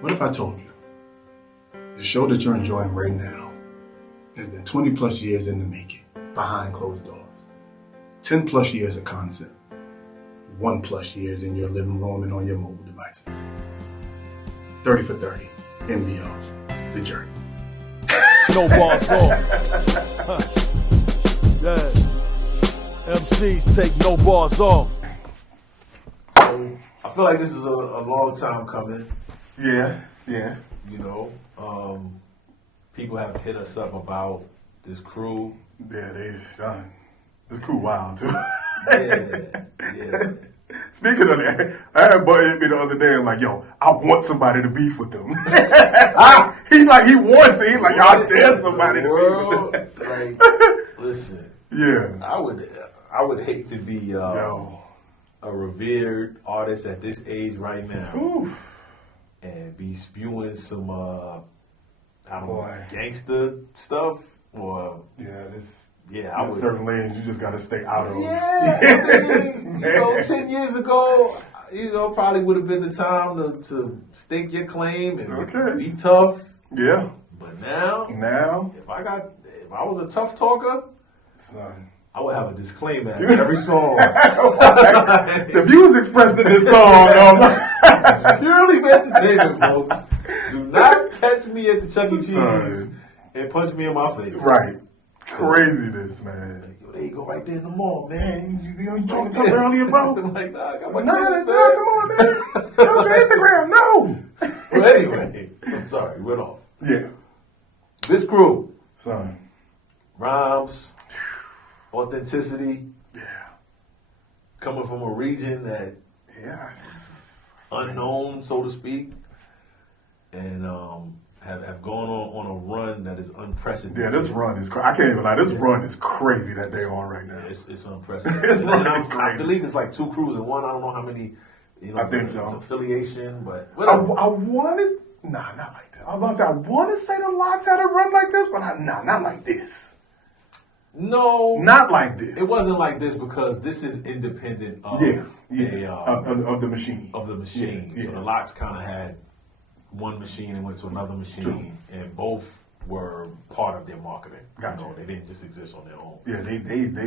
What if I told you the show that you're enjoying right now has been 20 plus years in the making, behind closed doors, 10 plus years of concept, 1 plus years in your living room and on your mobile devices, 30 for 30, MBO, The Journey. No bars off. Yeah. MCs take no bars off. So I feel like this is a long time coming. Yeah. You know, people have hit us up about this crew. Yeah, this crew wild too. Yeah. Speaking of that, I had a boy hit me the other day and like, yo, I want somebody to beef with them. He wants it. He's like, I dare somebody to beef with them. Like, listen. Yeah. I would hate to be a revered artist at this age right now. Ooh. And be spewing some gangster stuff or I would. Certain lanes you just gotta stay out of. Yeah, I mean, 10 years ago, probably would have been the time to stake your claim and be tough. Yeah. But now, if I was a tough talker, son, I would have a disclaimer after every song. The views expressed in this song, this is purely for entertainment, folks. Do not catch me at the Chuck E. Cheese and punch me in my face. Right. Craziness, man. Yo, there you go right there in the mall, man. You talking tough earlier, bro? Like, nah, I got my Nah, kids, come on, man. Go to Instagram, no. Well, anyway, I'm sorry, went off. Yeah. This crew, Son. rhymes, authenticity, Yeah. coming from a region that is unknown, so to speak, and have gone on a run that is unprecedented. Yeah, this run is I can't even lie. This run is crazy that they're on right now. It's unprecedented. I believe it's like 2 crews in one. I don't know how many. I think so. It's affiliation, but I wanted. Nah, not like that. I was about to say I want to say the Locks had a run like this, but not like this. No, not like this. It wasn't like this because this is independent of of the machine. Of the machine. Yeah. So the Locks kind of had one machine and went to another machine, and both were part of their marketing. Gotcha. They didn't just exist on their own. Yeah, they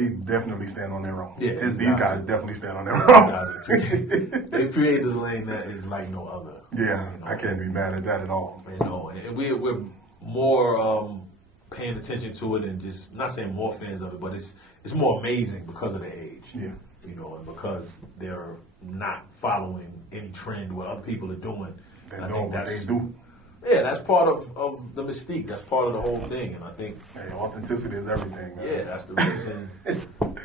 definitely stand on their own. Yeah, these guys definitely stand on their own. They've created a lane that is like no other. Yeah, I can't be mad at that at all. And we're more paying attention to it, and just not saying more fans of it, but it's more amazing because of the age. Yeah. And because they're not following any trend what other people are doing. They know what they do. Yeah, that's part of the mystique. That's part of the whole thing, and I think authenticity is everything, man. Yeah, that's the reason.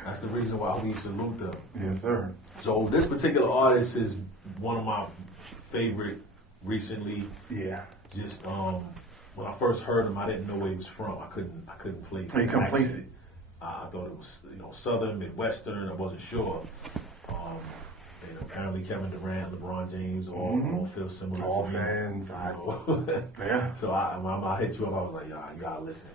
That's the reason why we salute them. Yes, sir. So this particular artist is one of my favorite recently. Yeah. Just when I first heard him, I didn't know where he was from. I couldn't place. So you couldn't place it. I thought it was Southern, Midwestern. I wasn't sure. And apparently Kevin Durant, LeBron James, all feel similar all to me. Fans. Yeah. So when I hit you up, I was like, you gotta listen.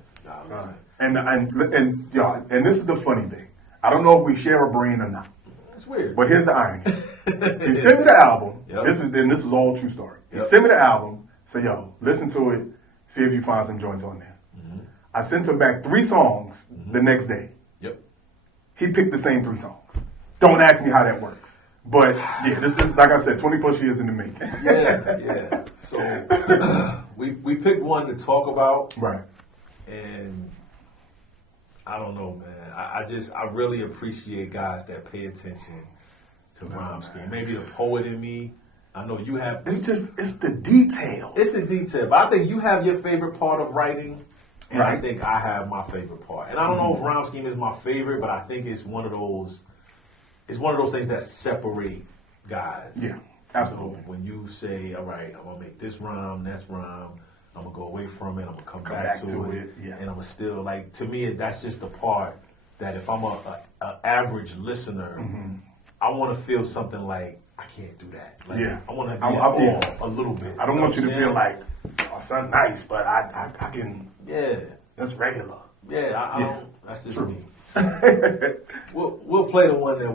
And this is the funny thing. I don't know if we share a brain or not. It's weird. But here's the irony. He sent me the album. Yep. This is all true story. He sent me the album. Said, yo, listen to it. See if you find some joints on there. Mm-hmm. I sent him back 3 songs the next day. Yep. He picked the same 3 songs. Don't ask me how that works. But yeah, this is, like I said, 20 plus years in the making. Yeah. So we picked one to talk about. Right. And I don't know, man. I really appreciate guys that pay attention to rhyme scheme. Maybe the poet in me. I know you have. It's the detail. It's the detail. But I think you have your favorite part of writing. And right. I think I have my favorite part. And I don't know if rhyme scheme is my favorite, but I think it's one of those things that separate guys. Yeah, absolutely. So when you say, all right, I'm going to make this rhyme, next rhyme, I'm going to go away from it, I'm going to come back to it. Yeah. And I'm going to still, like, to me, that's just the part that if I'm a average listener, I want to feel something like, I can't do that. Like, I want to be a little bit. I don't want you to feel like, oh, son, nice, but I can. Yeah. That's regular. Yeah, I don't. That's just me. We'll play the one that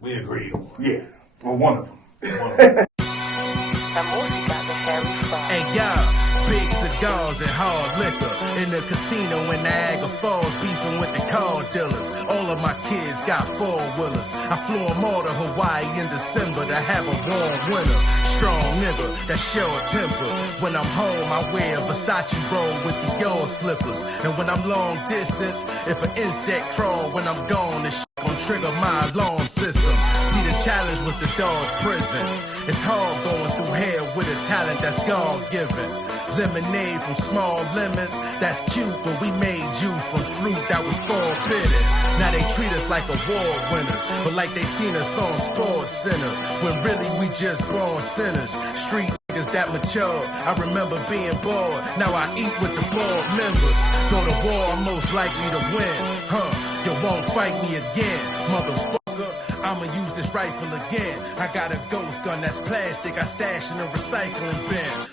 we agreed on. Yeah. Well, one of them. La música de Harry Fry. Hey y'all, big cigars and hard liquor. In the casino in Niagara Falls, beefing with the car dealers. All of my kids got four-wheelers. I flew them all to Hawaii in December to have a warm winter. Strong nigga, that short temper. When I'm home, I wear a Versace robe with the Dior slippers. And when I'm long distance, if an insect crawl when I'm gone, this shit gon' trigger my alarm system. See, the challenge was to dodge prison. It's hard going through hell with a talent that's God-given. Lemonade from small lemons, that's cute, but we made you from fruit that was forbidden. Now they treat us like award winners, but like they seen us on Sports Center, when really we just born sinners. Street niggas that mature, I remember being bored, now I eat with the board members. Go to war, I'm most likely to win, you won't fight me again, motherfucker. I'ma use this rifle again. I got a ghost gun that's plastic, I stash in a recycling bin.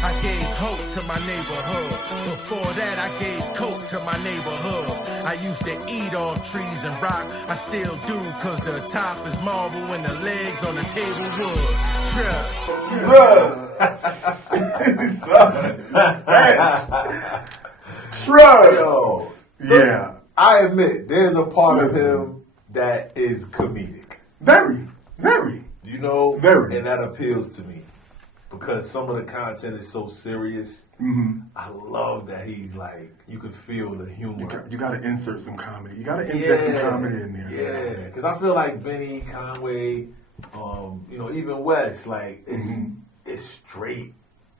I gave hope to my neighborhood. Before that, I gave coke to my neighborhood. I used to eat off trees and rock. I still do, cause the top is marble and the legs on the table wood. Trust. Trust. Yo. So yeah. I admit, there's a part of him that is comedic. Very, very. You know? Very. And that appeals to me. Because some of the content is so serious. Mm-hmm. I love that he's like, you can feel the humor. You got to insert some comedy. You got to insert some comedy in there. Yeah. Because I feel like Benny, Conway, even West, like, it's straight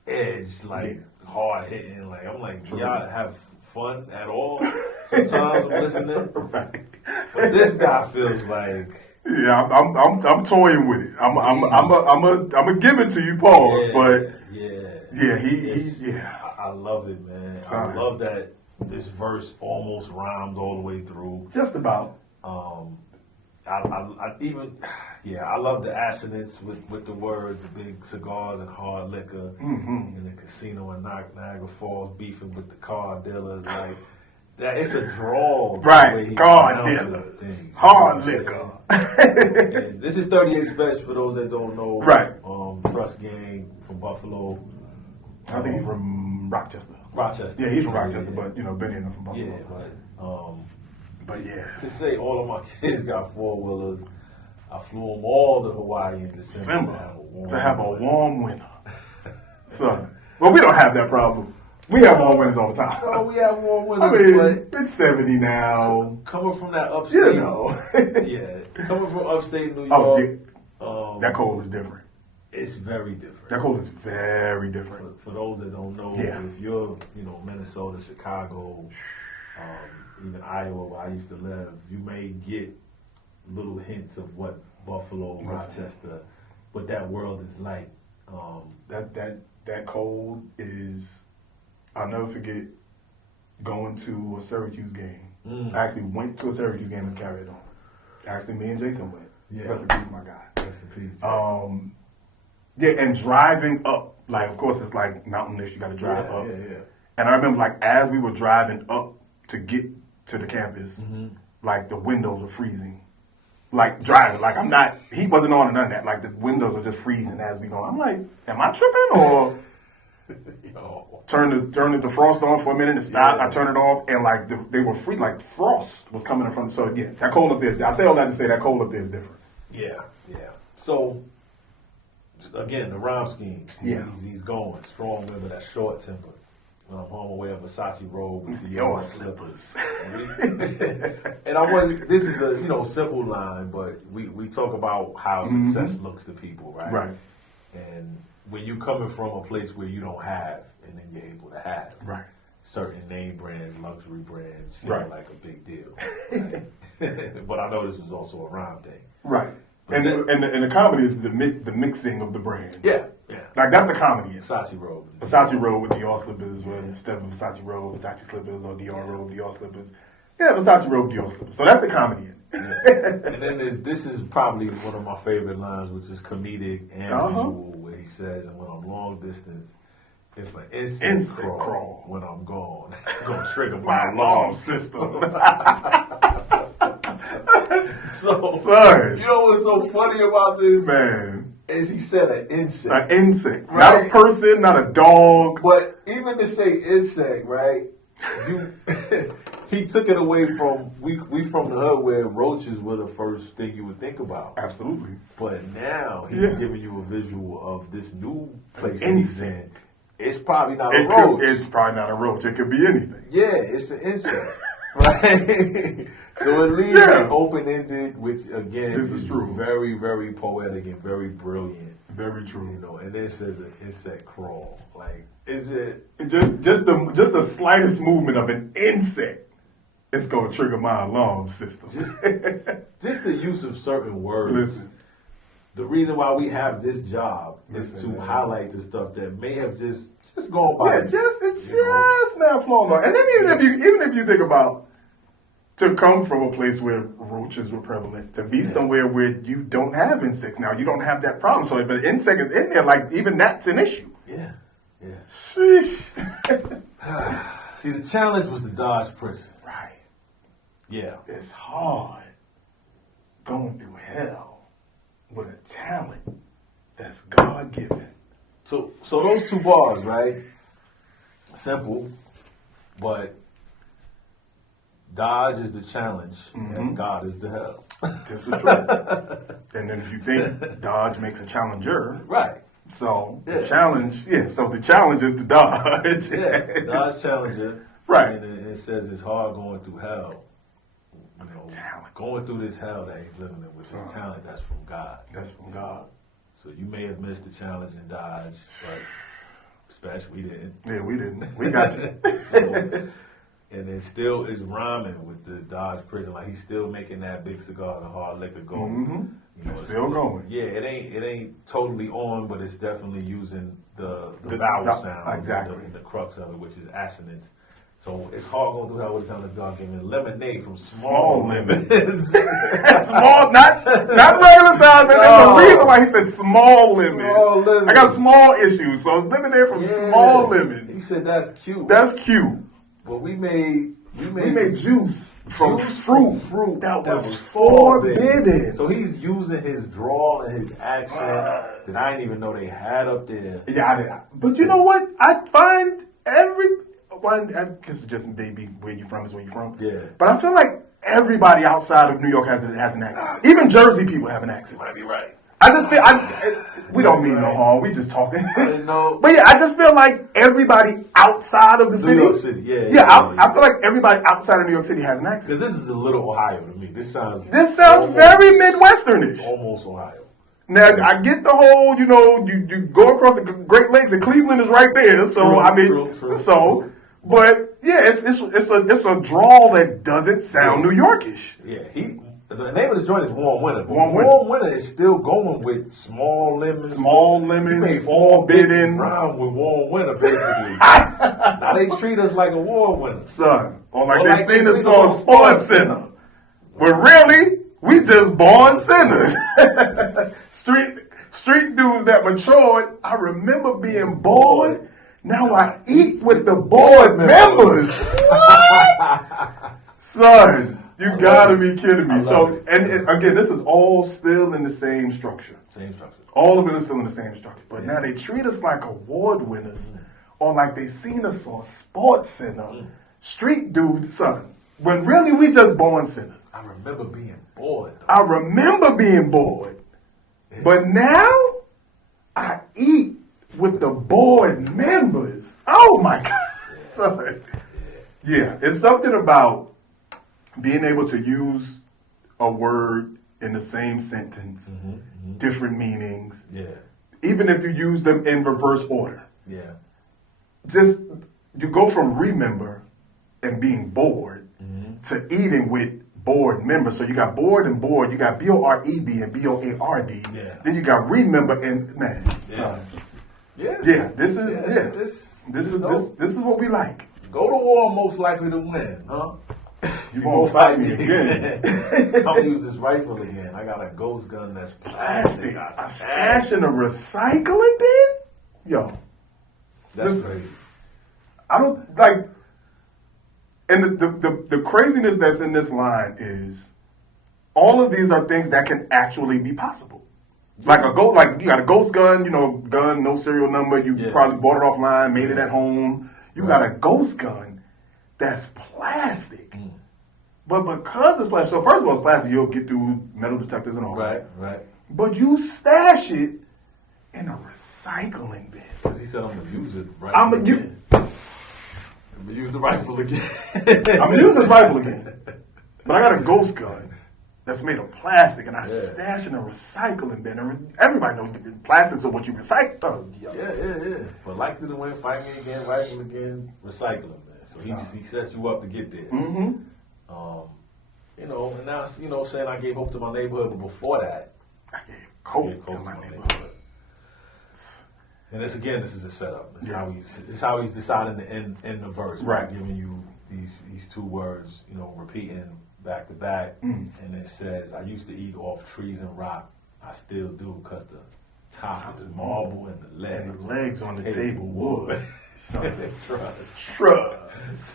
edge, like, hard hitting. Like, I'm like, y'all have fun at all? Sometimes I'm listening. Right. But this guy feels like... Yeah, I'm toying with it. I'm gonna give it to you, pause. But I love it, man. I love that this verse almost rhymed all the way through. Just about. I love the assonance with the words, the big cigars and hard liquor in the casino in Niagara Falls, beefing with the car dealers, like. That it's a draw. Right. God dealer. Hard liquor. This is 38 Spesh for those that don't know. Right. Trust Gang from Buffalo. I think he's from Rochester. Rochester. Yeah, he's from Rochester, but Benny and from Buffalo. Yeah, but yeah. To say all of my kids got four-wheelers, I flew them all to Hawaii in December. To have a warm winter. Son. Well, we don't have that problem. We have warm winters all the time. Oh, we have warm winters, but it's 70 now. Coming from that upstate, coming from upstate New York, that cold is different. It's very different. That cold is very different. For those that don't know, if you're, Minnesota, Chicago, even Iowa, where I used to live, you may get little hints of what Buffalo, Rochester, what that world is like. That cold is. I'll never forget going to a Syracuse game. I actually went to a Syracuse game and carried it on. Actually, me and Jason went. Rest in peace, my guy. Rest in peace. And driving up, like, of course, it's like mountainous. You got to drive up. Yeah. And I remember, like, as we were driving up to get to the campus, like, the windows were freezing. Like, driving. Like, he wasn't on none of that. Like, the windows are just freezing as we go. I'm like, am I tripping or... Turn the frost on for a minute and stop. I turn it off and like they were free, like frost was coming in front. So yeah, that cold up there. I say all that to say that cold up there is different. Yeah. So again, the rhyme schemes. He's going strong with that short temper. When I'm home, I wear a Versace robe with the Dior slippers. And I want this is a simple line, but we talk about how success looks to people, right? Right. And when you're coming from a place where you don't have, and then you're able to have, certain name brands, luxury brands feel like a big deal. Right? But I know this was also a rhyme thing. Right. And the comedy is the mixing of the brands. Yeah. Like that's the comedy. Versace robe. Versace robe with Dior slippers, instead of Versace robe, Versace slippers, or Dior robe, Dior slippers. Yeah, Versace robe, Dior slippers. So that's the comedy. And then this is probably one of my favorite lines, which is comedic and visual, where he says, "And when I'm long distance, if an insect crawl when I'm gone, it's gonna trigger my alarm system." So, son, you know what's so funny about this? Man, As he said, an insect. An insect. Right. Not a person, not a dog. But even to say insect, right? You, he took it away from we from the hood where roaches were the first thing you would think about. Absolutely. But now he's giving you a visual of this new place that Insect. he's in. It's probably not a roach. It's probably not a roach. It could be anything. Yeah, it's an insect. Right? So it leaves it open-ended, which again This is true. very, very poetic and very brilliant. Very true. You know, and then it says an insect crawl. Like it's Just the slightest movement of an insect, it's gonna trigger my alarm system. just the use of certain words. Listen. The reason why we have this job is to highlight the stuff that may have just gone by. Yeah, just now flown on. And then even if you think about to come from a place where roaches were prevalent, to be somewhere where you don't have insects now, you don't have that problem. So if an insect is in there, like even that's an issue. Yeah. Sheesh. See, the challenge was to dodge prison. Right. Yeah. It's hard going through hell with a talent that's God given. So those two bars, right? Simple, but dodge is the challenge, and God is the hell. This is true. And then if you think dodge makes a challenger, Right. so the challenge is to dodge. Yeah. Dodge challenger. Right. And it says it's hard going through hell. You know, Talent. going through this hell that he's living in with his talent, that's from God. That's from God. So you may have missed the challenge in dodge, but Spesh, we didn't. Yeah, we didn't. We got you. And it still is rhyming with the Dodge prison. Like he's still making that big cigars and hard liquor go. Mm-hmm. You know, It's still going. Yeah, it ain't totally on, but it's definitely using the vowel sound. Exactly. And the crux of it, which is assonance. So it's hard going through hell with the time that's God given. Lemonade from small lemons. Small, not regular size. There's a reason why he said small lemons. Small lemons. I got small issues, so it's lemonade from small lemons. He said that's cute. That's cute. But we made juice from fruit that was forbidden. forbidden. So he's using his drawl and his accent that I didn't even know they had up there. Yeah, but you know what? I find because just maybe where you from is where you from. Yeah. But I feel like everybody outside of New York has an accent. Even Jersey people have an accent. You might be right. I just feel we don't mean no harm. We just talking. I didn't know. But yeah, I just feel like everybody outside of the city. New York City, I feel like everybody outside of New York City has an accent. Because this is a little Ohio to me. This sounds Very Midwesternish. almost Ohio. Now I get the whole, you go across the Great Lakes and Cleveland is right there. So True. But yeah, it's a drawl that doesn't sound New Yorkish. Yeah, the name of the joint is Warm Winter. But Warm Warm Winter is still going with small lemons. Small He lemons, made forbidden. rhyme with Warm Winter, basically. Now they treat us like a warm winter. Son, or like Or they like sing they the sing song on Sports Center. But really, we just born sinners. Street dudes that matured. I remember being bored. Now I eat with the board members. What? Son, you gotta be kidding me. So, and again, this is all still in the same structure. Same structure. All of it is still in the same structure. But now they treat us like award winners, or like they seen us on Sports Center. Street dudes, son. When really we just born sinners. I remember being bored, though. I remember being bored. But now I eat with the board members. Oh my God. Son. Yeah, it's something about being able to use a word in the same sentence, different meanings. Yeah. Even if you use them in reverse order. Yeah. Just, you go from remember and being bored to eating with board members. So you got bored and bored. You got B-O-R-E-D and B-O-A-R-D. Yeah. Then you got remember and man. Yeah. This is what we like. Go to war, most likely to win, huh? You won't fight me again. I'm gonna use this rifle again. I got a ghost gun that's plastic. A stash in a recycling bin? Yo. That's crazy. I don't like. And the craziness that's in this line is all of these are things that can actually be possible. Like like you got a ghost gun, gun, no serial number. You probably bought it offline, made it at home. You got a ghost gun that's plastic. But because it's plastic, so first of all, it's plastic, you'll get through metal detectors and all that. Right. But you stash it in a recycling bin. Because he said I'm going to use it I'm going to use the rifle again. I'm going to use the rifle again. But I got a ghost gun that's made of plastic, and I stash in a recycling bin. And everybody knows plastics are what you recycle. Yeah. But likely to win, fight me again, rifle again, recycling, man. So he sets you up to get there. Mm-hmm. And now, saying I gave hope to my neighborhood, but before that, I gave hope to my neighborhood. And this is a setup. It's how he's deciding to end the verse. Right. Giving you these two words, repeating back to back. And it says, I used to eat off trees and rock. I still do because the top is marble and the legs on the table wood. Trust.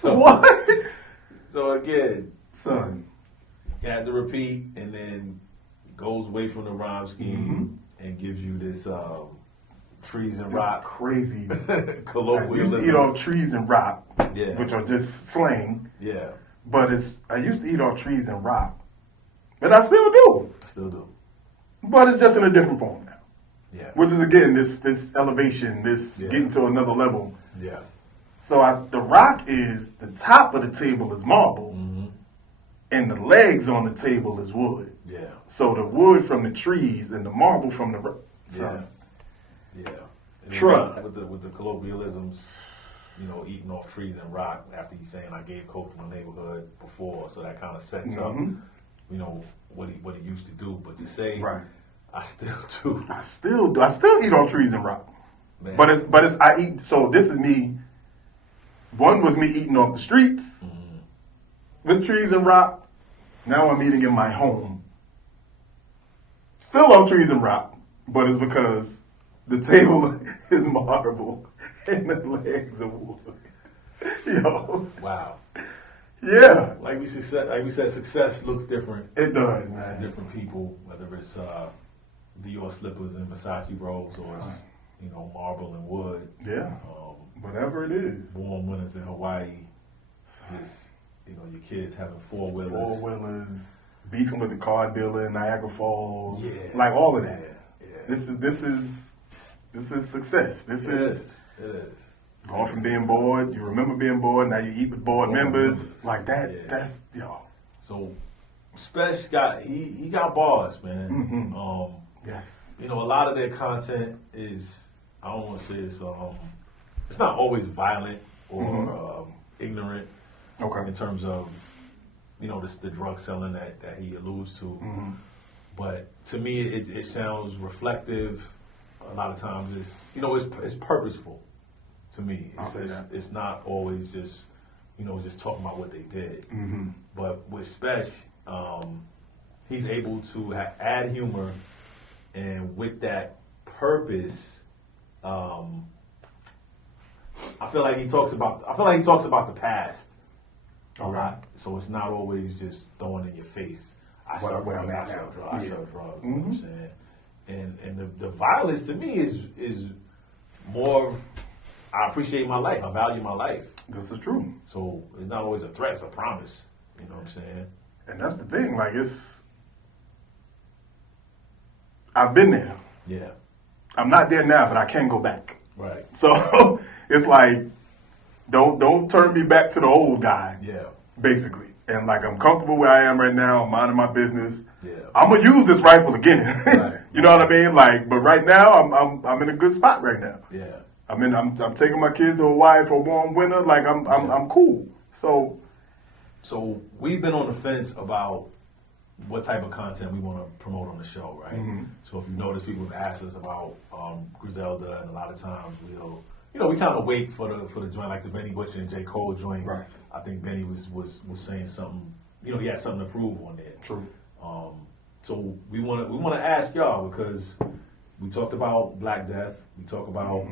So, what? So again, son, you had to repeat, and then goes away from the rhyme scheme and gives you this trees and rock crazy colloquialism. I used to eat off trees and rock, which are just slang. Yeah. But I used to eat off trees and rock, and I still do. But it's just in a different form now. Yeah. Which is again this elevation, getting to another level. Yeah. So the rock is the top of the table is marble, and the legs on the table is wood. Yeah. So the wood from the trees and the marble from the Truck. With the colloquialisms, eating off trees and rock. After he's saying I gave coke to my neighborhood before, so that kind of sets up, what he used to do. But to say, I still do. I still eat off trees and rock. Man. But it's I eat. So this is me. One was me eating off the streets with trees and rock. Now I'm eating in my home. Still on trees and rock, but it's because the table is marble and the legs are wood. Yo. Wow. Yeah. Like we said, success looks different. It does, man. To different people, whether it's Dior slippers and Versace robes or marble and wood. Yeah. Whatever it is. Warm winters in Hawaii. Just your kids having four-wheelers. Beefing with the car dealer in Niagara Falls. Yeah. Like all of that. Yeah. This is success. It is. Going from being bored, you remember being bored, now you eat with bored members. Like that. Yeah. That's So Spesh got bars, man. Yes. A lot of their content is, I don't want to say it's not always violent or ignorant. Okay. In terms of, the drug selling that he alludes to. But to me, it sounds reflective. A lot of times it's purposeful to me. It's not always just, just talking about what they did. But with Spesh, he's able to add humor, and with that purpose, I feel like he talks about the past a lot. So it's not always just throwing in your face. I sell drugs. You know what I'm saying? And the violence to me is more of, I appreciate my life. I value my life. This is true. So it's not always a threat, it's a promise. You know what I'm saying? And that's the thing, I've been there. Yeah. I'm not there now, but I can go back. Right. So it's like, don't turn me back to the old guy. Yeah. Basically. And I'm comfortable where I am right now. I'm minding my business. Yeah. I'm gonna use this rifle again. Right. You know what I mean? But right now I'm in a good spot right now. Yeah. I'm taking my kids to Hawaii for a warm winter. I'm cool. So we've been on the fence about what type of content we want to promote on the show, right? So if you notice, people have asked us about Griselda, and a lot of times we kind of wait for the joint, like the Benny Butcher and J. Cole joint. Right. I think Benny was saying something, he had something to prove on there. True. So we want to ask y'all, because we talked about Black Death, we talk about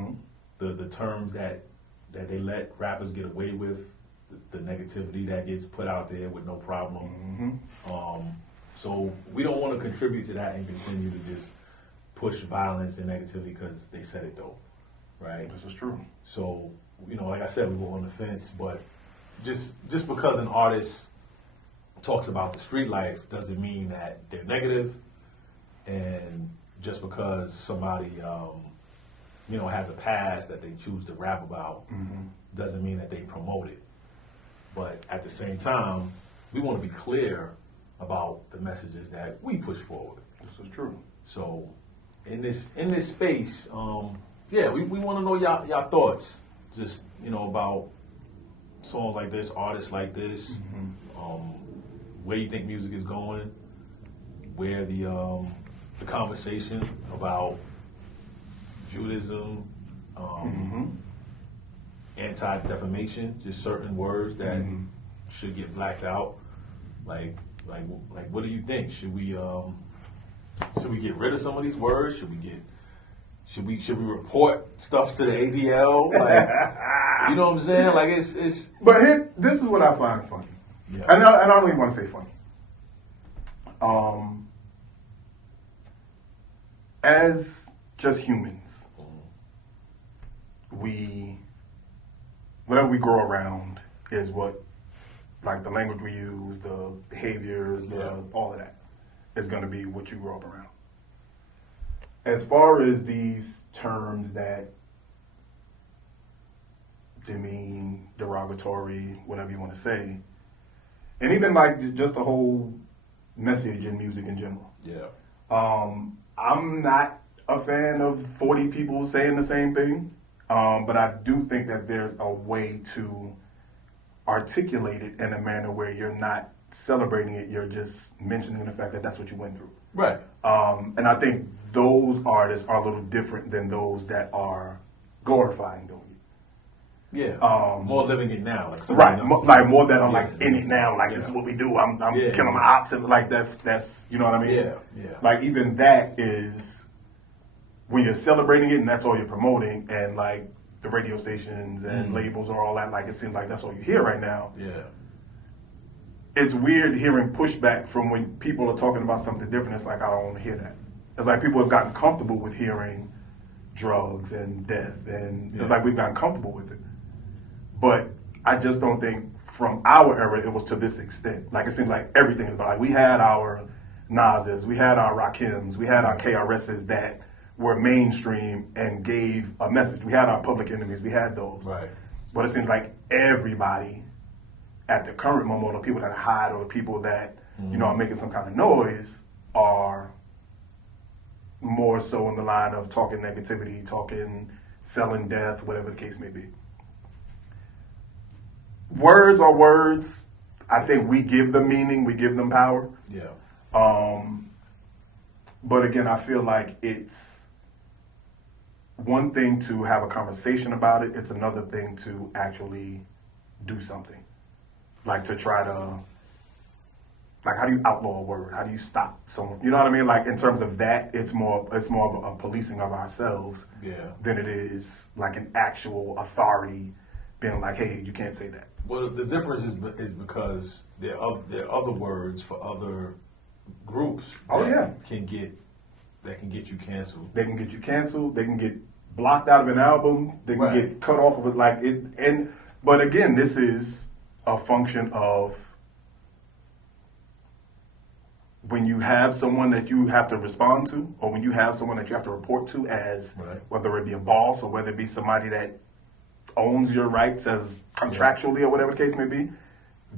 the terms that they let rappers get away with, the negativity that gets put out there with no problem. So we don't want to contribute to that and continue to just push violence and negativity because they said it don't, right? This is true. So, like I said, we were on the fence, but just because an artist talks about the street life doesn't mean that they're negative, and just because somebody, has a past that they choose to rap about doesn't mean that they promote it. But at the same time, we want to be clear about the messages that we push forward. This is true. So, in this space, we want to know y'all thoughts, just about songs like this, artists like this, where you think music is going, where the conversation about Judaism, anti-defamation, just certain words that should get blacked out. Like, what do you think? Should we get rid of some of these words? Should we report stuff to the ADL? Like, you know what I'm saying? Like it's. But this is what I find funny, Yeah. and I don't even want to say funny. As just humans, whatever we grow around is what, like the language we use, the behaviors, all of that is going to be what you grow up around. As far as these terms that demean, derogatory, whatever you want to say, and even like just the whole message in music in general. Yeah. I'm not a fan of 40 people saying the same thing, but I do think that there's a way to articulate it in a manner where you're not celebrating it, you're just mentioning the fact that that's what you went through. Right. And I think those artists are a little different than those that are glorifying doing it. Yeah. More living it now. Like right. More that I'm like in it now. Like this is what we do. I'm killing my ops. Like that's you know what I mean? Yeah. Yeah. Like even that is when you're celebrating it and that's all you're promoting, and like the radio stations and labels or all that. Like it seems like that's all you hear right now. Yeah. It's weird hearing pushback from when people are talking about something different. It's like, I don't want to hear that. It's like people have gotten comfortable with hearing drugs and death, and it's like we've gotten comfortable with it. But I just don't think from our era it was to this extent. Like it seems like everything is about, like we had our Nas's, we had our Rakims, we had our KRS's that were mainstream and gave a message. We had our Public Enemies, we had those. Right. But it seems like everybody at the current moment, or the people that hide, or the people that are making some kind of noise, are more so in the line of talking negativity, selling death, whatever the case may be. Words are words. I think we give them meaning, we give them power. Yeah. But again, I feel like it's one thing to have a conversation about it. It's another thing to actually do something. Like to try to, like how do you outlaw a word? How do you stop someone? You know what I mean? Like in terms of that, it's more of a policing of ourselves than it is like an actual authority being like, hey, you can't say that. Well, the difference is because there are other words for other groups that can get you canceled. They can get you canceled. They can get blocked out of an album. They can get cut off of it. Like it. But again, this is a function of when you have someone that you have to respond to, or when you have someone that you have to report to as whether it be a boss or whether it be somebody that owns your rights as contractually or whatever the case may be.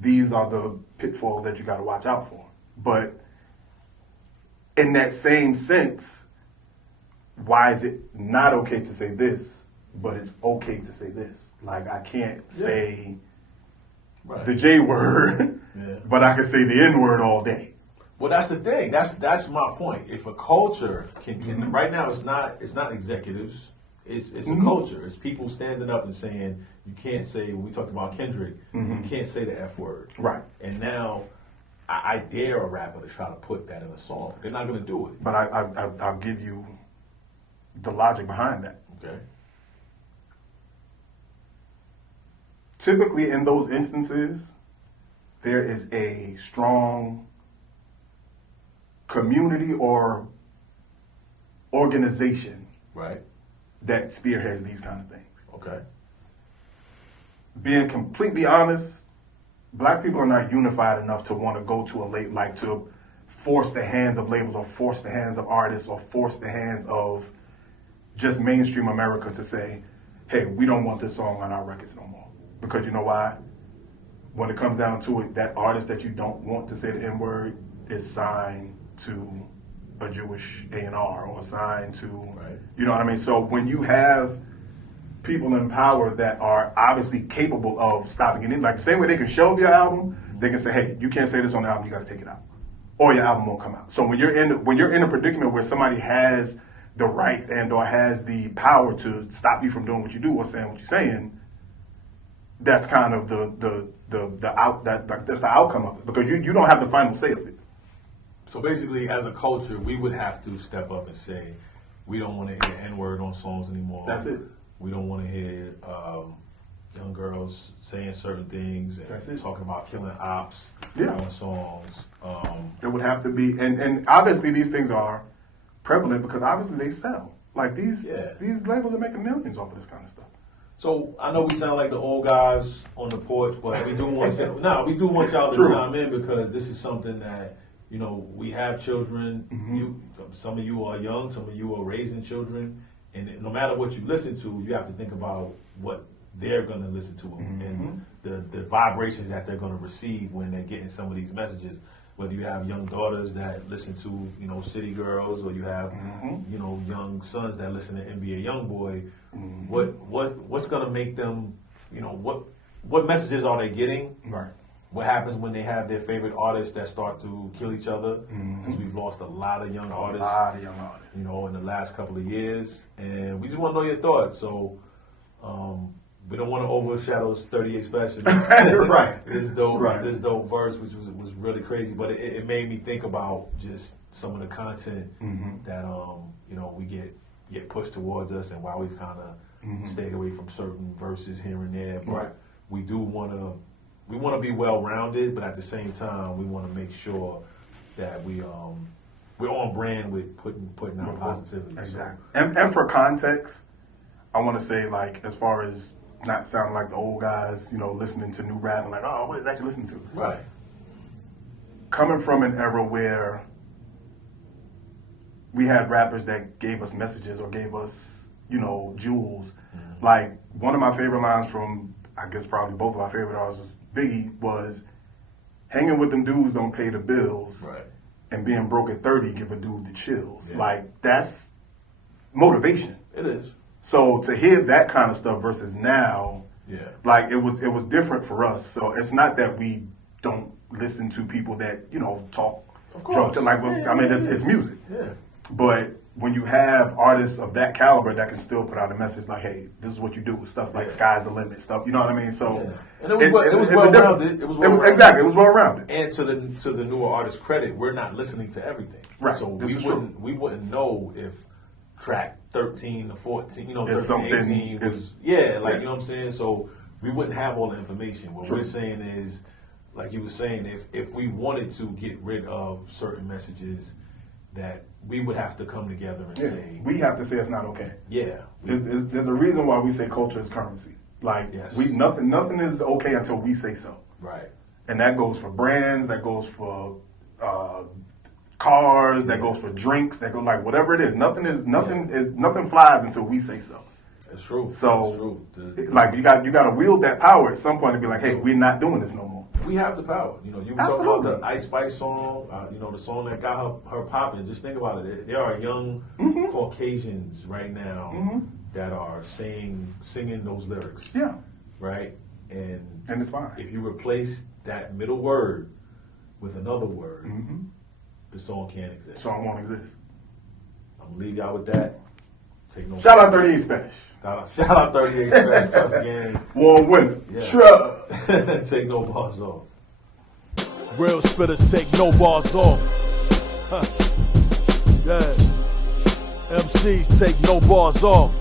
These are the pitfalls that you got to watch out for. But in that same sense, why is it not okay to say this, but it's okay to say this? Like I can't say the J word, but I can say the N word all day. Well, that's the thing. That's my point. If a culture can right now, it's not executives. It's a culture. It's people standing up and saying, you can't say, we talked about Kendrick, you can't say the F word. Right. And now I dare a rapper to try to put that in a song. They're not going to do it. But I'll give you the logic behind that. Okay. Typically in those instances, there is a strong community or organization Right. that spearheads these kind of things. Okay. Being completely honest, black people are not unified enough to want to go to a label, like to force the hands of labels or force the hands of artists or force the hands of just mainstream America to say, hey, we don't want this song on our records no more. Because you know why? When it comes down to it, that artist that you don't want to say the N-word is signed to a Jewish A&R or signed to, Right. you know what I mean? So when you have people in power that are obviously capable of stopping it, like the same way they can shelve your album, they can say, hey, you can't say this on the album, you got to take it out. Or your album won't come out. So when you're in a predicament where somebody has the rights and or has the power to stop you from doing what you do or saying what you're saying, that's kind of that's the outcome of it, because you don't have the final say of it. So basically, as a culture, we would have to step up and say, we don't want to hear N-word on songs anymore. That's it. We don't want to hear young girls saying certain things That's and it. talking about killing ops Yeah. on songs. It would have to be, and obviously these things are prevalent because obviously they sell. Like these labels are making millions off of this kind of stuff. So I know we sound like the old guys on the porch, but we do want y'all to True. chime in, because this is something that, you know, we have children. Mm-hmm. Some of you are young, some of you are raising children, and no matter what you listen to, you have to think about what they're going to listen to and the vibrations that they're going to receive when they're getting some of these messages. Whether you have young daughters that listen to, you know, City Girls, or you have, you know, young sons that listen to NBA Youngboy, what's going to make them, you know, what messages are they getting? Right. What happens when they have their favorite artists that start to kill each other? Because we've lost a lot of young artists, you know, in the last couple of years, and we just want to know your thoughts. So we don't want to overshadow 38 Specialist. Right. This dope verse, which was really crazy, but it made me think about just some of the content that you know, we get pushed towards us, and why we've kind of stayed away from certain verses here and there. But we do want to be well rounded, but at the same time, we want to make sure that we're on brand with putting out positivity. Exactly. And for context, I want to say, like, as far as not sounding like the old guys, you know, listening to new rap and like, oh, what is that you listen to? Right. Coming from an era where we had rappers that gave us messages or gave us, you know, jewels. Like, one of my favorite lines from, I guess probably both of our favorite artists, Biggie, was, hanging with them dudes don't pay the bills. Right. And being broke at 30 give a dude the chills. Yeah. Like, that's motivation. It is. So to hear that kind of stuff versus now, like it was different for us. So it's not that we don't listen to people that, you know, talk drugs. Like, I mean, it's music. Yeah. But when you have artists of that caliber that can still put out a message like, hey, this is what you do, stuff like sky's the limit, stuff, you know what I mean? So and it was well rounded. Exactly, it was well rounded. And to the newer artist's credit, we're not listening to everything. Right. So we wouldn't know if track 13 or 14, you know, It's 13, 18 something was, you know what I'm saying? So we wouldn't have all the information. What we're saying is, like you were saying, if we wanted to get rid of certain messages, that we would have to come together and say, we have to say it's not okay. Yeah. There's a reason why we say culture is currency. Like, nothing is okay until we say so. Right. And that goes for brands, that goes for cars, that goes for drinks, that goes like whatever it is. Nothing flies until we say so. That's true. So, That's true. like you got to wield that power at some point to be like, hey, we're not doing this no more. We have the power. You know, you were talking about the Ice Spice song, you know, the song that got her popping. Just think about it. There are young Caucasians right now that are singing those lyrics. Yeah. Right? And it's fine. If you replace that middle word with another word, the song can't exist. Song won't exist. I'm going to leave y'all with that. Shout out 38 Spesh. Shout out 38 Spesh. Trust again. Warm winter. Yeah. Shrug. Take no bars off. Real spitters take no bars off. Huh. Yeah. MCs take no bars off.